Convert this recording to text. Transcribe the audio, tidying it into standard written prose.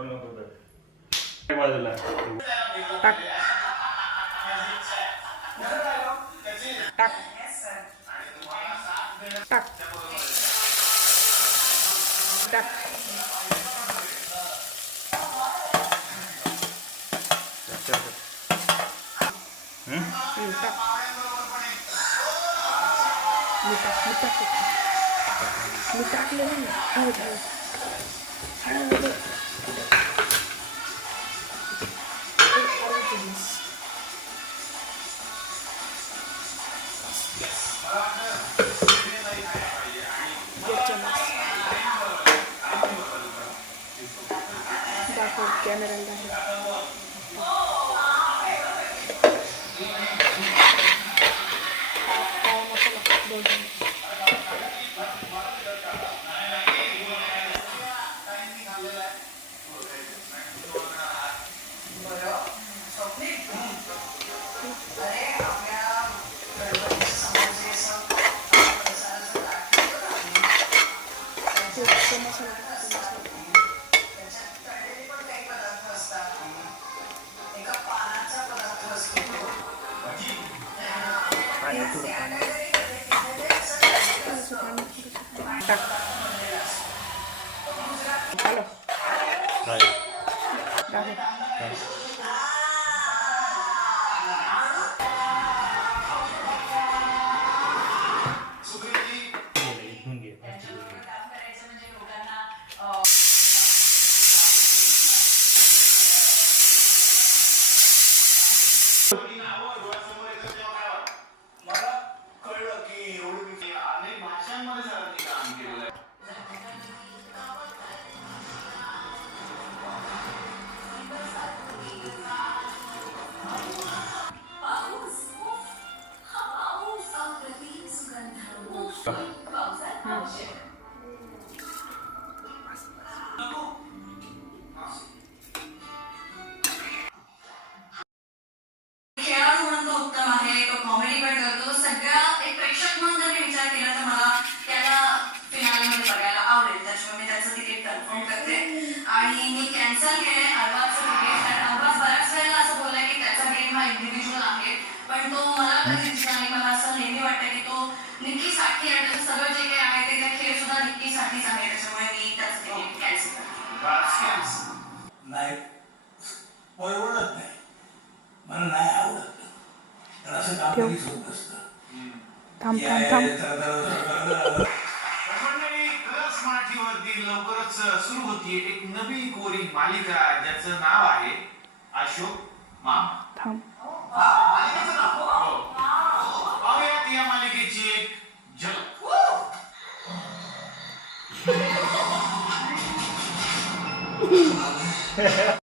टाक टाक टाक टाक मी टाकलेलं नाही. दाखव कॅमेराला halo. आणि मी कॅन्सल केले अरबाजचं तिकीट, कारण अरबाज बऱ्याच वेळेला असं बोललाय की त्याचा गेम हा इंडिव्हिज्युअल आहे, पण तो मला कधी दिसला नाही. मला असं नेहमी वाटतं की तो निक्कीसाठी आणि त्याचं सगळं जे काही आहे ते खेळ सुद्धा निक्कीसाठीच आहे, त्याच्यामुळे मी त्याचं तिकीट कॅन्सल नाही परवडत नाही, मला नाही आवडत. तर असं काम कधीच होत नसतं. मराठीवरती लवकरच सुरू होती एक नवी कोरी मालिका ज्याचं नाव आहे अशोक मामा. मालिकेचं नाव पाहूयात या मालिकेची एक झलक.